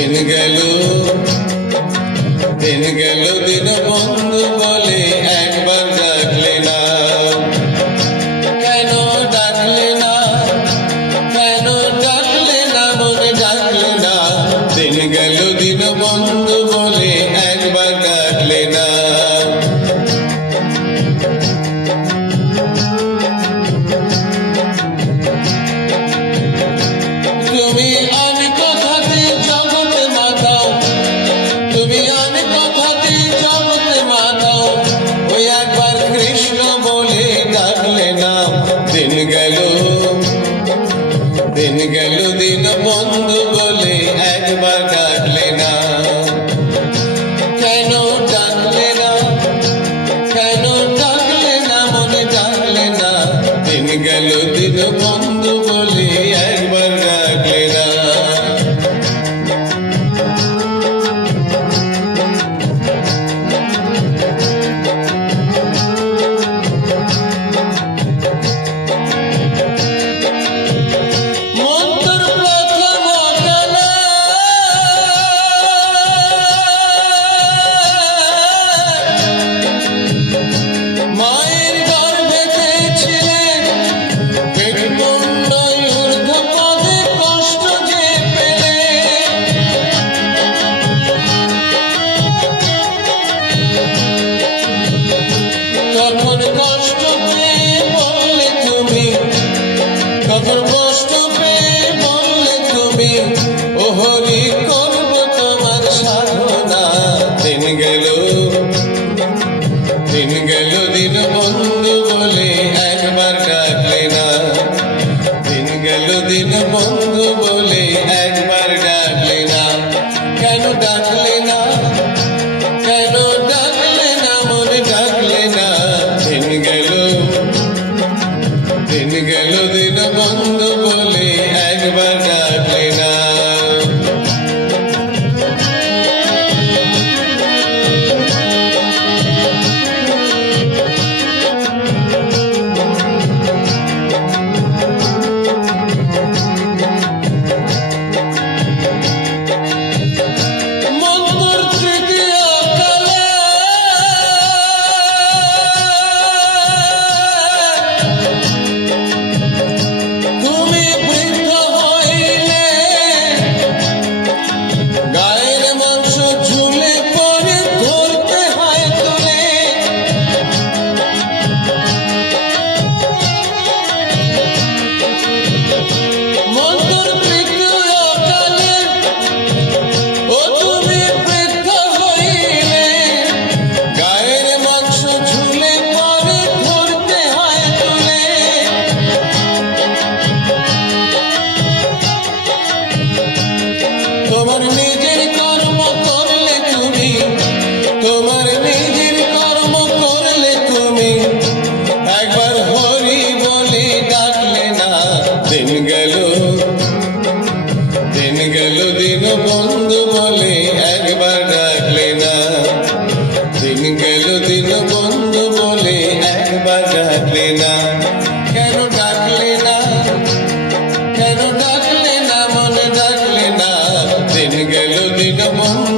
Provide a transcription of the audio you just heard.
দিন গেল দিন গেল দিন বন্ধু বলে বন্ধু বলে একবার ডাকলে না। কেন ডাকলে না? কেন ডাকলে না? মনে ডাকলে না? দিন গেল, দিন বন্ধু get a blow. গেল দিন বন্ধু বলে একবার ডাকলে না। কেন ডাকলে না? কেন ডাকলে না? মনে ডাকলে না। দিন গেল, দিন বন্ধু